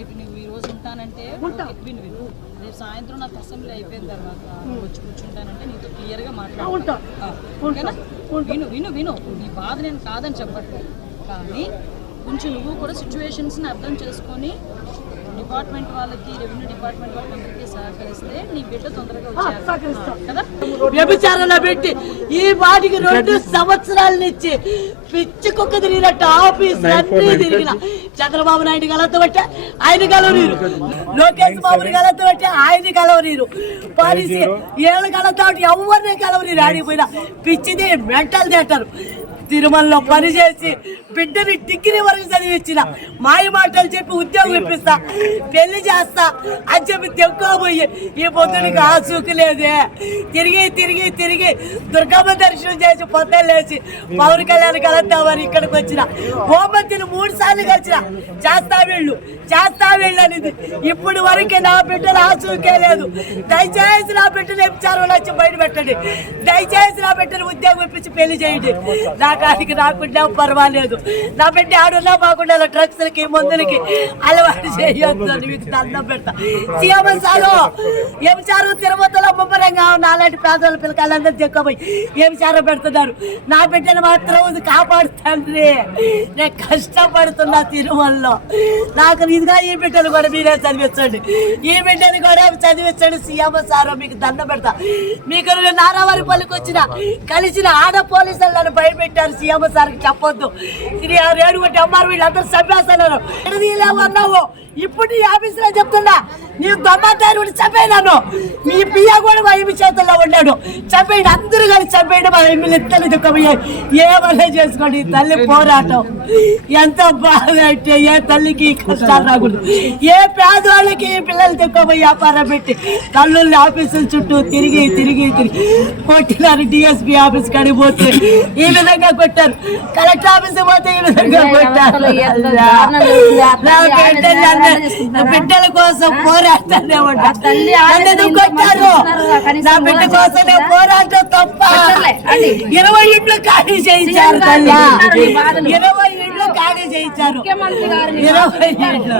రేపు నువ్వు ఈ రోజు ఉంటానంటే విను విను. రేపు సాయంత్రం నాకు అసెంబ్లీ అయిపోయిన తర్వాత వచ్చి కూర్చుంటానంటే నీతో క్లియర్గా మాట్లాడతా ఓకేనా? విను విను విను. నీ బాధ నేను కాదని చెప్పట్లేదు. కానీ కొంచెం నువ్వు కూడా సిచ్యువేషన్స్ని అర్థం చేసుకొని డిపార్ట్మెంట్ వాళ్ళకి రెవెన్యూ డిపార్ట్మెంట్ వాళ్ళకి అందరికీ సహకరిస్తే నీ బిడ్డ తొందరగా వచ్చేయాలి. కదా? వ్యభిచారంలో పెట్టి ఈ వాటికి రెండు సంవత్సరాల నుంచి పిచ్చి కుక్క తిరిగినట్టు ఆఫీస్ అన్ని తిరిగిన చంద్రబాబు నాయుడు గలతో బట్టి ఆయన గలవరీరు లోకేష్ బాబుని గలతో బట్టి ఆయన గలవరీరు పాలసీ ఏళ్ళ గలతో ఎవరిని గలవరీరు ఆడిపోయినా పిచ్చిది మెంటల్ థియేటర్. తిరుమలలో పనిచేసి బిడ్డని డిగ్రీ వరకు చదివించిన మాయ మాటలు చెప్పి ఉద్యోగం ఇప్పిస్తా పెళ్ళి చేస్తా అని తెక్కుపోయి ఈ పొద్దునికి ఆసూకు లేదే. తిరిగి తిరిగి తిరిగి దుర్గమ్మ దర్శనం చేసి పొద్దున్న లేచి పవన్ కళ్యాణ్ కలుద్దామని ఇక్కడికి వచ్చిన. ఓపతిని మూడు సార్లు కలిసిన. చేస్తా వీళ్ళు చేస్తా వీళ్ళు అనేది. ఇప్పుడు వరకు నా బిడ్డలు ఆసూకే లేదు. దయచేసి నా బిడ్డను ఎప్చారు వచ్చి బయట పెట్టండి. దయచేసి నా బిడ్డను ఉద్యోగం ఇప్పించి పెళ్ళి చేయండి. నా కాడికి రాకుండా పర్వాలేదు. నా బిడ్డ ఆడున్నా బాగుండా డ్రగ్స్లకి మందులకి అలవాటు చేయొద్దు అని మీకు దండం పెడతా. ఏమంచారు సారు ఏం తిరుపతిలో ముమ్మరంగా ఉన్న అలాంటి పిల్లకాయలందరూ చెక్కపోయి ఏం పెడుతున్నారు? నా బిడ్డను మాత్రం కాపాడుతండ్రి నేను కష్టపడుతున్నా తిరుమలలో. నాకు ఇదిగా ఈ బిడ్డను కూడా మీరే చదివించండి. ఈ బిడ్డను కూడా చదివించండి. సీఎం సారో మీకు దండం పెడతా. మీకు నారావారి పల్లికి వచ్చిన కలిసిన ఆడ పోలీసులు నన్ను భయపెట్టారు. సీఎం సార్కి చెప్పొద్దు. ఇది ఆ అమ్మారు వీళ్ళందరూ చంపేస్తున్నారు. ఇప్పుడు ఈ ఆఫీసులో చెప్తున్నా. నీవు దొమ్మదారుడు చంపేనాను. మీ పియ్య కూడా మా ఇమి చేతుల్లో ఉన్నాడు చంపేయండి అందరూ కలిసి చంపేయండి మా ఇమ్మిలు ఇద్దరు దుఃఖమయ్యాయి ఏ వల్లే చేసుకోండి ఈ తల్లి పోరాటం. ఎంత బాధ అంటే ఏ తల్లికి కష్టాలు రాకూడదు. ఏ పేదవాళ్ళకి ఈ పిల్లలు దుఃఖమయ్యి వ్యాపారం పెట్టి తల్లుల్ని ఆఫీసుల చుట్టూ తిరిగి తిరిగి తిరిగి కొట్టినారు డిఎస్పీ ఆఫీస్ కాడికి పోతే ఈ విధంగా కొట్టారు. కలెక్టర్ ఆఫీస్ పోతే ఈ విధంగా కొట్టారు. నా బిడ్డలు కోసం నన్ను కొట్టారు? నా బిడ్డ కోసం నేను పోరాటం తప్ప ఇరవై ఇండ్లు ఖాళీ చేయించారు తల్లి. ఇరవై ఇండ్లు ఖాళీ చేయించారు. ఇరవై ఇండ్లు.